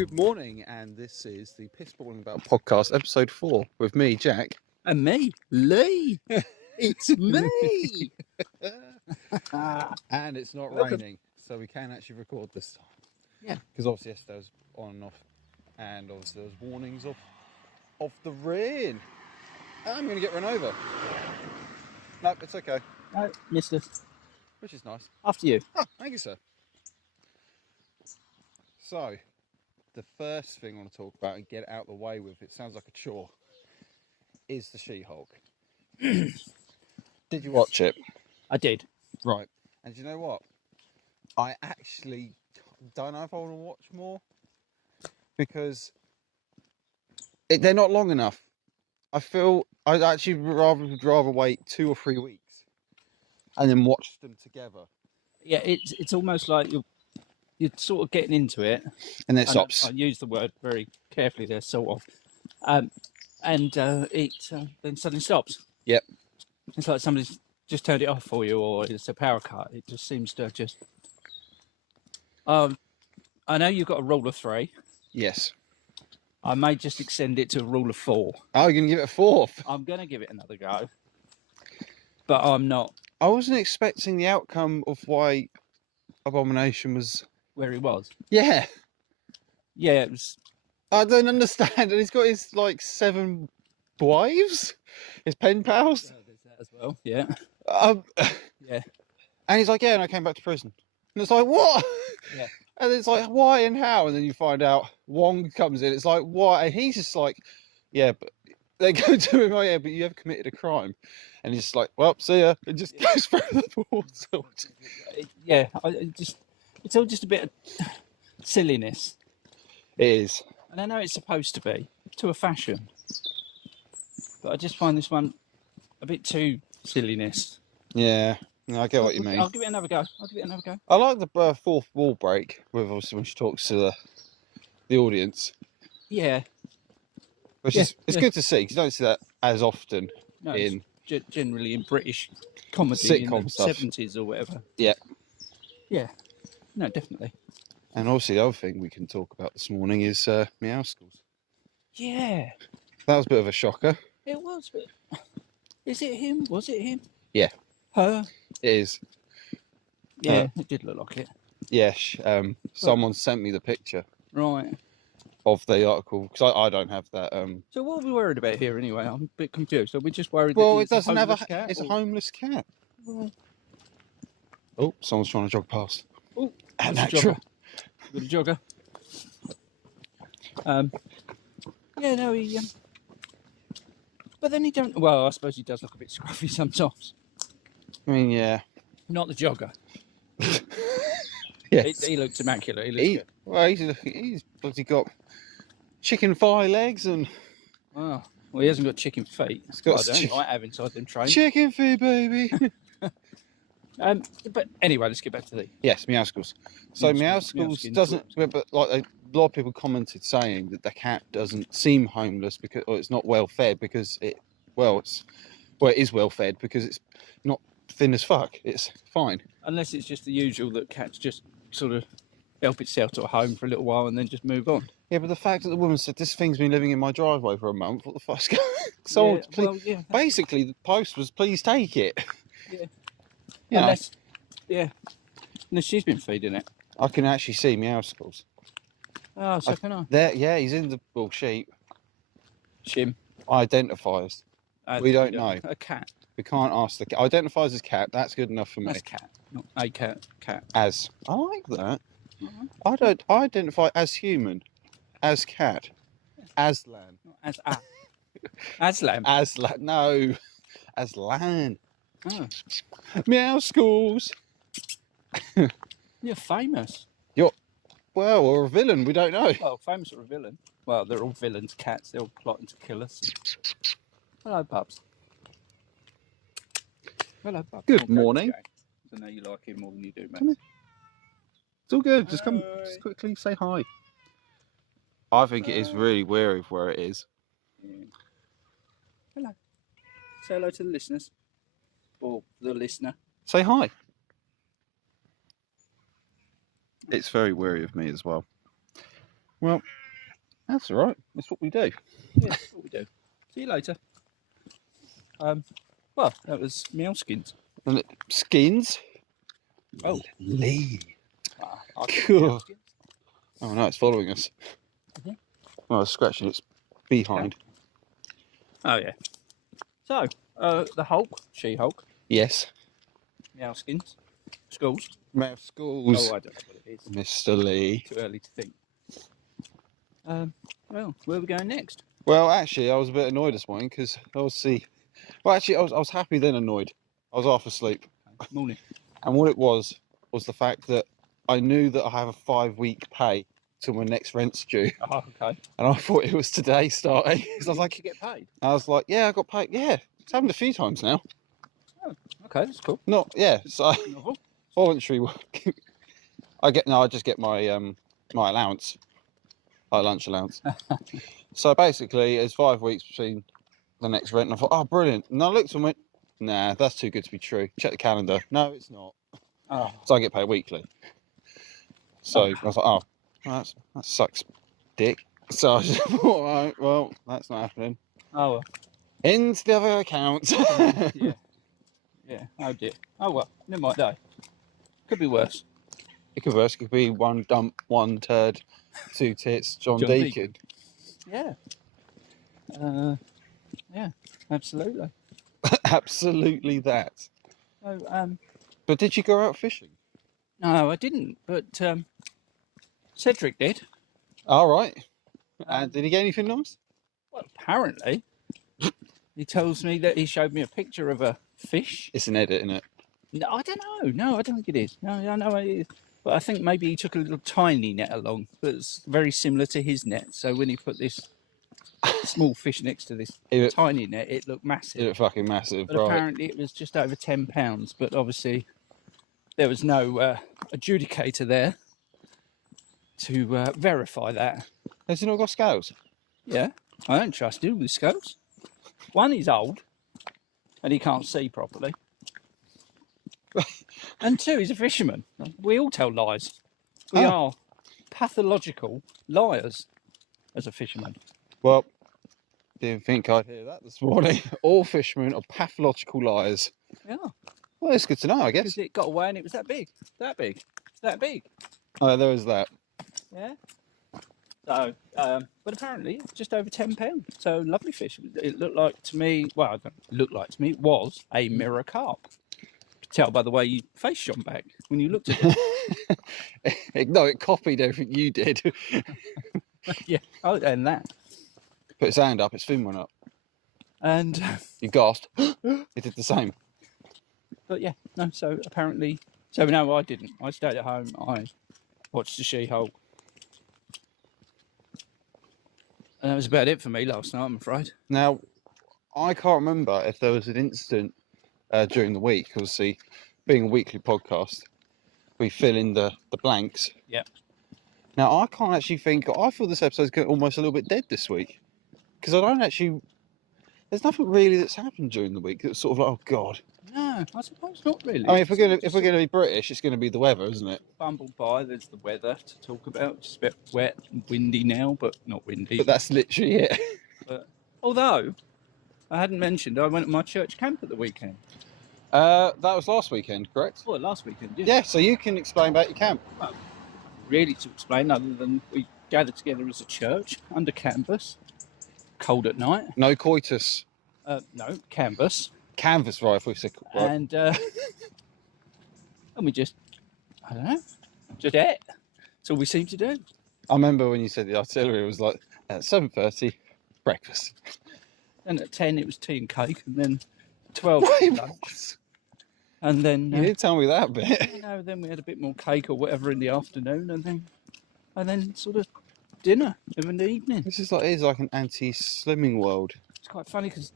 Good morning, and this is the Piss Balling About podcast, episode 4, with me, Jack. And me, Lee. It's me. And it's not Welcome. raining, so we can actually record this time. Yeah. Because obviously yesterday was on and off, and obviously there was warnings of the rain. I'm going to get run over. No, it's okay. No, missed us. Which is nice. After you. Oh, thank you, sir. So, the first thing I want to talk about and get out of the way with, it sounds like a chore, is the She-Hulk. Did you watch it? I did. Right. And you know what? I actually don't know if I want to watch more because they're not long enough. I feel I'd actually rather wait 2 or 3 weeks and then watch them together. Yeah, it's almost like you're sort of getting into it. And then it stops. I use the word very carefully there, sort of. And it then suddenly stops. Yep. It's like somebody's just turned it off for you, or it's a power cut. It just seems to just... I know you've got a rule of 3. Yes. I may just extend it to a rule of 4. Oh, you're going to give it a 4th? I'm going to give it another go. But I'm not. I wasn't expecting the outcome of why Abomination was... Where he was. Yeah. Yeah, it was... I don't understand. And he's got his, 7 wives? His pen pals? there's that as well, yeah. Yeah. And he's like, yeah, and I came back to prison. And it's like, what? Yeah. And it's like, why and how? And then you find out Wong comes in. It's like, why? And he's just like, yeah, but they go to him, oh yeah, but you have committed a crime. And he's just like, well, see ya. And just goes through the portal. Yeah, it's all just a bit of silliness. It is. And I know it's supposed to be, to a fashion. But I just find this one a bit too silliness. Yeah, no, I get what you mean. I'll give it another go. I like the fourth wall break, with obviously when she talks to the audience. Yeah. Which is good to see, because you don't see that as often in... generally in British comedy sitcom in the stuff. 70s or whatever. Yeah. Yeah. No, definitely. And obviously the other thing we can talk about this morning is Meow Schools. Yeah. That was a bit of a shocker. It was, but... Is it him? Was it him? Yeah. Her? It is. Yeah, it did look like it. Yes. Someone sent me the picture Right. of the article, because I don't have that. So what are we worried about here anyway? I'm a bit confused. Are we just worried Well, that it doesn't have a... cat, It's or... a homeless cat. Well, Oh, someone's trying to jog past. oh, And that's a natural. jogger. Yeah, no, he... But then he don't... Well, I suppose he does look a bit scruffy sometimes. I mean, yeah. Not the jogger. Yes. He looks immaculate. He looks good. Well, he's bloody got chicken thigh legs and... Oh, well, he hasn't got chicken feet. He's got I don't like have inside them trains. chicken feet, baby. But anyway, let's get back to the... Yes, Meow Schools. So Meow Schools Meowskins. doesn't... But like a lot of people commented saying that the cat doesn't seem homeless because... Or it's not well fed because it... Well, it is well fed because it's not thin as fuck. It's fine. Unless it's just the usual that cats just sort of help itself to a home for a little while and then just move on. Yeah, but the fact that the woman said, this thing's been living in my driveway for a month, what the fuck's going on? Someone, Yeah, well, yeah. Basically, the post was, please take it. Yeah. You know, Unless she's been feeding it. I can actually see Meow Schools. Oh, so can I. There, yeah, he's in the sheep. Shim. Identifies. We don't know. A cat. We can't ask the cat. Identifies as cat. That's good enough for me. That's cat. Not a cat. Cat. As. I like that. Uh-huh. I identify as human. As cat. Aslan. As Aslan. Aslan. No. Aslan. Oh. Meow Schools. You're famous. Well, or a villain. We don't know. Well, famous or a villain. Well, they're all villains, cats. They're all plotting to kill us. Hello, pups. Hello, pups. Good morning. I know you like him more than you do, Come mate. It's all good. Just come. Hi. Just quickly say hi. I think it is really wary of where it is. Yeah. Hello. Say hello to the listeners. Or the listener. Say hi. It's very wary of me as well. Well, that's all right. That's what we do. Yeah, that's what we do. See you later. Well, that was Meowskins. And skins. Oh. Lee. I Cool. Oh no, it's following us. Mhm. Well, I was scratching its behind. Oh yeah. So, the Hulk, She-Hulk, Yes. Meowskins, schools. Mouse schools. Oh, I don't know what it is. Mr. Lee. Too early to think. Well, where are we going next? Well, actually, I was a bit annoyed this morning because obviously, well, actually, I was happy then annoyed. I was half asleep, Morning. and what it was the fact that I knew that I have a 5-week pay till my next rent's due, Oh, okay. and I thought it was today starting. So I was like, you get paid. I was like, yeah, I got paid. Yeah, it's happened a few times now. Oh, okay, that's cool. Not yeah, so Novel. voluntary work. I just get my my allowance, my lunch allowance. So basically, it's 5 weeks between the next rent, and I thought, oh, brilliant. And I looked and went, nah, that's too good to be true. Check the calendar. No, it's not. Oh, So I get paid weekly. So I was like, oh, well, that sucks, dick. So I just thought, all right, well, that's not happening. oh well. Into the other account. Yeah. Yeah. Oh dear. Oh well. Never mind. Though. Could be worse. It could worse. It could be one dump, one turd, two tits, John Deacon. Yeah. Yeah. Absolutely. Absolutely that. So, But did you go out fishing? no, I didn't. But Cedric did. All right. And did he get anything nice? Well, apparently, he tells me that he showed me a picture of a fish. It's an edit, isn't it? No, I don't know. No, I don't think it is. No, I know it is. But I think maybe he took a little tiny net along that's very similar to his net. So when he put this small fish next to this tiny net, it looked massive. It looked fucking massive, But right? apparently it was just over £10. But obviously there was no adjudicator there to verify that. Has he not got scales? Yeah, I don't trust him with scopes. One, he's old and he can't see properly. And two, he's a fisherman. We all tell lies. We are pathological liars as a fisherman. Well, didn't think I'd hear that this morning. All fishermen are pathological liars. Yeah. Well, it's good to know, I guess. Because it got away and it was that big. That big. That big. Oh, there is that. Yeah. So, but apparently it's just over £10. So lovely fish. It looked like to me, well, it don't look like to me, it was a mirror carp. Tell by the way your face shone back when you looked at it. No, it copied everything you did. Yeah. Oh, and that. Put its hand up, its fin went up. And You gasped. It did the same. but yeah, no. So apparently, so no, I didn't. I stayed at home. I watched the She-Hulk, and that was about it for me last night, I'm afraid. Now, I can't remember if there was an incident during the week. Obviously, being a weekly podcast, we fill in the blanks. Yep. Now, I can't actually think. I feel this episode's almost a little bit dead this week because I don't actually. There's nothing really that's happened during the week that's sort of like, oh god. No, I suppose not really. I mean, if we're gonna be British, it's gonna be the weather, isn't it? Bumbled by. There's the weather to talk about. Just a bit wet and windy now, but not windy. But that's literally it. But although I hadn't mentioned, I went to my church camp at the weekend. That was last weekend, correct? Well, last weekend, yeah. Yeah. So you can explain about your camp. Well, really to explain, other than we gathered together as a church under canvas, cold at night. No coitus. No, canvas. Canvas rifle. Right. And we just, I don't know, just ate. That's all we seem to do. I remember when you said the artillery was like at 7:30, breakfast. And at 10 it was tea and cake, and then 12 Wait, lunch. And then You didn't tell me that bit. you know, then we had a bit more cake or whatever in the afternoon, and then sort of dinner in the evening. This is like an anti-slimming world. It's quite funny because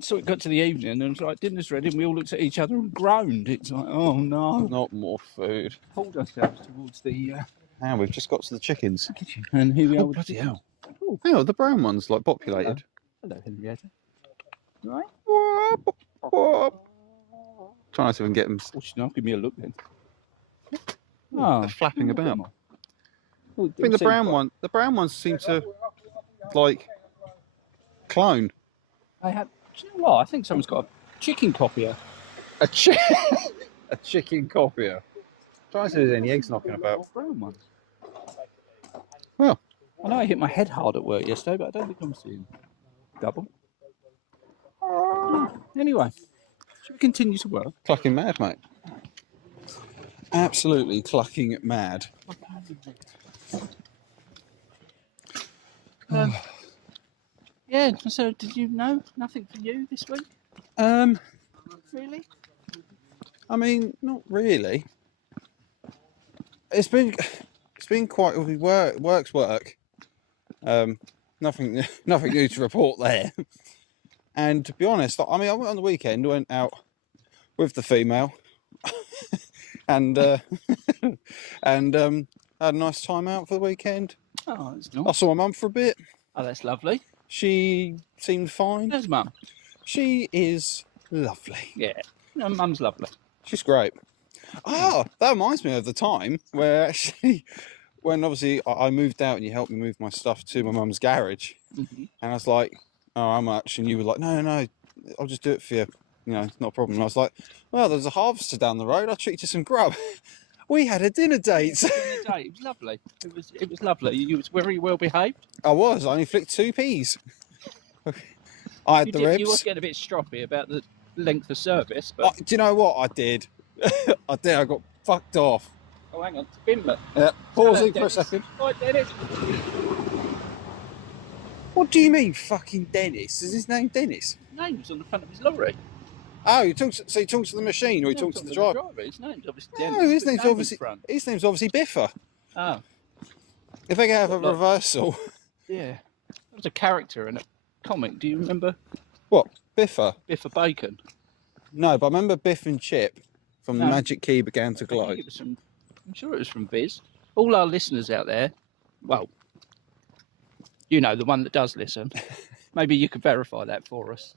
so it got to the evening and it was like dinner's ready, and we all looked at each other and groaned. It's like, oh no! Not more food. Pulled ourselves towards the And we've just got to the chickens. kitchen, and here we are. Oh, with bloody the hell. Oh, Hang on, the brown ones like populated. hello, Henrietta. Right? Trying to see if we can get them. Oh, she's not. Give me a look then. Oh, They're flapping about. Well, I think the brown ones seem to like clone. I have. Do you know what? I think someone's got a chicken copier. A chicken copier. Try to see if there's any eggs knocking about. Brown ones. Well, I know I hit my head hard at work yesterday, but I don't think I'm seeing double. Anyway, should we continue to work? clucking mad, mate. Absolutely clucking mad. Yeah. So, did you know nothing for you this week? Really? I mean, not really. It's been quite work. Nothing new to report there. And to be honest, I mean, I went on the weekend, went out with the female, and had a nice time out for the weekend. Oh, that's I nice. saw my mum for a bit. Oh, that's lovely. She seemed fine. There's Mum. She is lovely. Yeah. No, Mum's lovely. She's great. Ah, that reminds me of the time where actually, when obviously I moved out and you helped me move my stuff to my mum's garage, Mm-hmm. and I was like, "Oh, how much?" And you were like, "No, I'll just do it for you. You know, it's not a problem." And I was like, "Well, there's a harvester down the road. I'll treat you to some grub." We had a dinner date. It was lovely. It was lovely. You was very well behaved. I only flicked 2 peas. I had the ribs. You was getting a bit stroppy about the length of service, but Do you know what I did? I got fucked off. oh, hang on, Bimmer. Yeah, pausing for a Dennis. second. Hi, Dennis. What do you mean, fucking Dennis? Is his name Dennis? His name was on the front of his lorry. Oh, he talks to the machine, or he talks to the driver? His name's obviously No, Dennis. his name's name in obviously front. Biffer. Oh, If they could have a Look. reversal, yeah. That was a character in a comic. Do you remember what Biffer? Biffa Bacon? No, but I remember Biff and Chip from The No. Magic Key Began to I Glow. think it was from. I'm sure it was from Viz. All our listeners out there, well, you know, the one that does listen. Maybe you could verify that for us.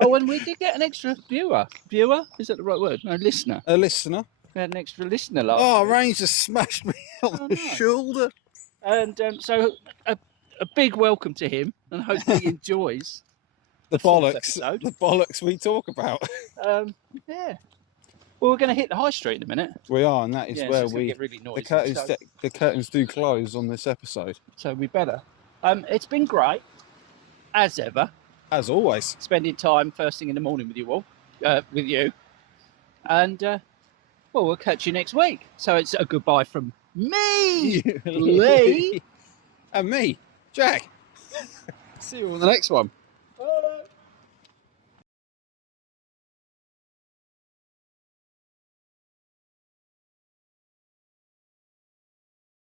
Oh, and we did get an extra viewer. Viewer? Is that the right word? No, listener. A listener. We had an extra listener last Oh, week. Rain just smashed me on Oh, the no. shoulder. And so a big welcome to him, and hope he enjoys. The fourth bollocks. episode. The bollocks we talk about. Yeah. Well, we're going to hit the high street in a minute. We are, and that is Yeah, so where it's gonna we get really noisy. the curtains do close on this episode, So we better. It's been great, as ever, as always. spending time first thing in the morning with you all, with you. And, well, we'll catch you next week. So it's a goodbye from me, Lee. And me, Jack. See you on the next one.